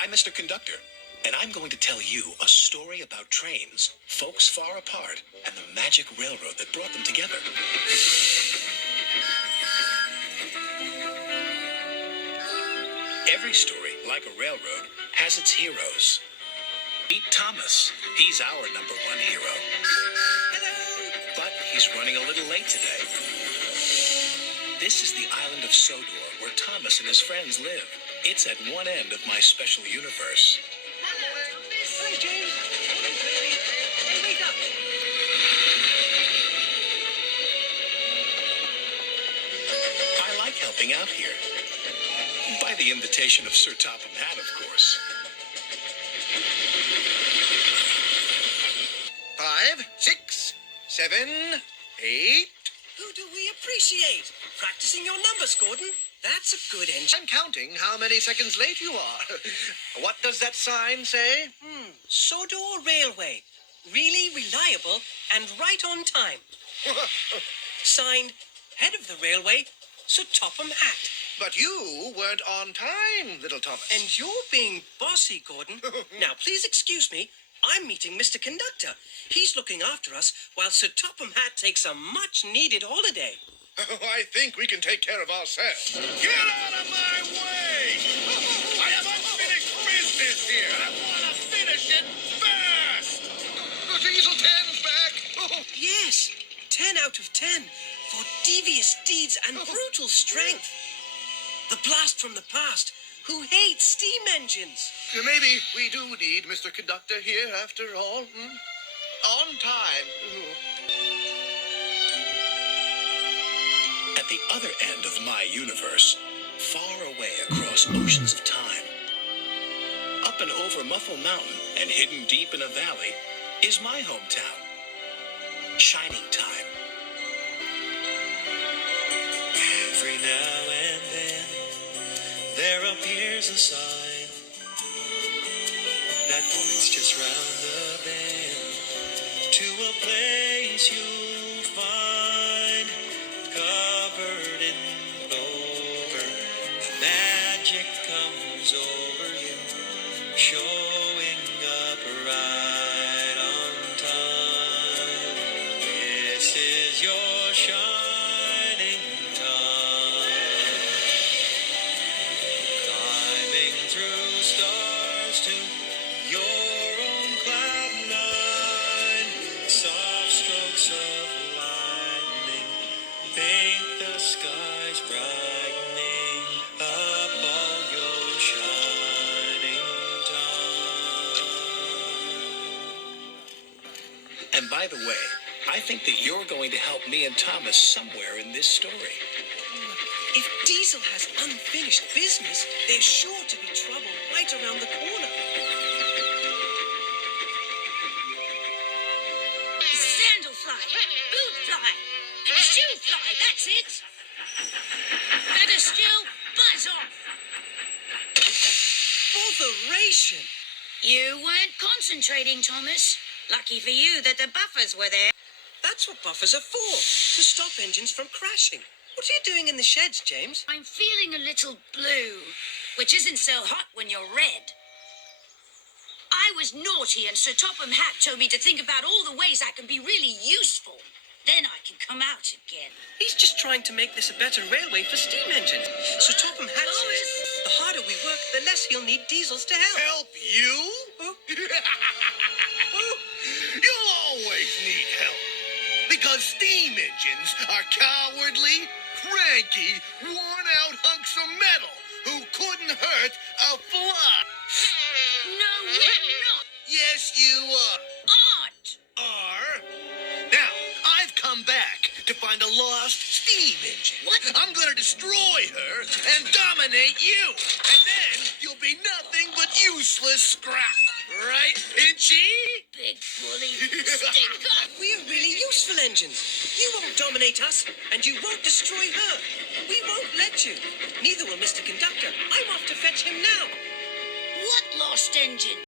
I'm Mr. Conductor, and I'm going to tell you a story about trains, folks far apart, and the magic railroad that brought them together. Every story, like a railroad, has its heroes. Meet Thomas. He's our number one hero. Hello! But he's running a little late today. This is the island of Sodor, where Thomas and his friends live. It's at one end of my special universe. Hi, James. Hey, wake up. I like helping out here. By the invitation of Sir Topham Hatt, of course. 5, 6, 7, 8. Who do we appreciate? Practicing your numbers, Gordon. That's a good engine. I'm counting how many seconds late you are. What does that sign say? Sodor Railway. Really reliable and right on time. Signed, head of the railway, Sir Topham Hatt. But you weren't on time, little Thomas. And you're being bossy, Gordon. Now, please excuse me. I'm meeting Mr. Conductor. He's looking after us while Sir Topham Hatt takes a much-needed holiday. I think we can take care of ourselves. Get out of my way! I have unfinished business here. I want to finish it fast! The Diesel 10's back. Yes, 10 out of 10 for devious deeds and brutal strength. The blast from the past, who hates steam engines. Maybe we do need Mr. Conductor here after all. On time. At the other end of my universe, far away across oceans of time, up and over Muffle Mountain and hidden deep in a valley, is my hometown, Shining Time. Every now and then there appears a sign that points just round the bend to a place you'll find covered in clover. Magic comes over you, showing up right on time. This is your shining time. Climbing through stars to your own cloud nine. Soft strokes of lightning paint the skies brightening up all your shining time. And by the way, I think that you're going to help me and Thomas somewhere in this story. If Diesel has unfinished business, there's sure to be trouble right around the corner. Sandal fly, boot fly, shoe fly, that's it. Better still, buzz off. Botheration! You weren't concentrating, Thomas. Lucky for you that the buffers were there. That's what buffers are for, to stop engines from crashing. What are you doing in the sheds, James? I'm feeling a little blue, which isn't so hot when you're red. I was naughty and Sir Topham Hatt told me to think about all the ways I can be really useful. Then I can come out again. He's just trying to make this a better railway for steam engines. Sir Topham Hatt says the harder we work, the less he'll need diesels to help. Help you? Oh. You'll always need help. Because steam engines are cowardly, cranky, worn-out hunks of metal who couldn't hurt a fly. No, we're not. Yes, you Aren't. are. Now, I've come back to find a lost steam engine. What? I'm gonna destroy her and dominate you. And then you'll be nothing but useless scrap. Right, Pinchy? Big bully. Stinker. We're really useful engines. You won't dominate us, and you won't destroy her. We won't let you. Neither will Mr. Conductor. I'm off to fetch him now. What lost engine?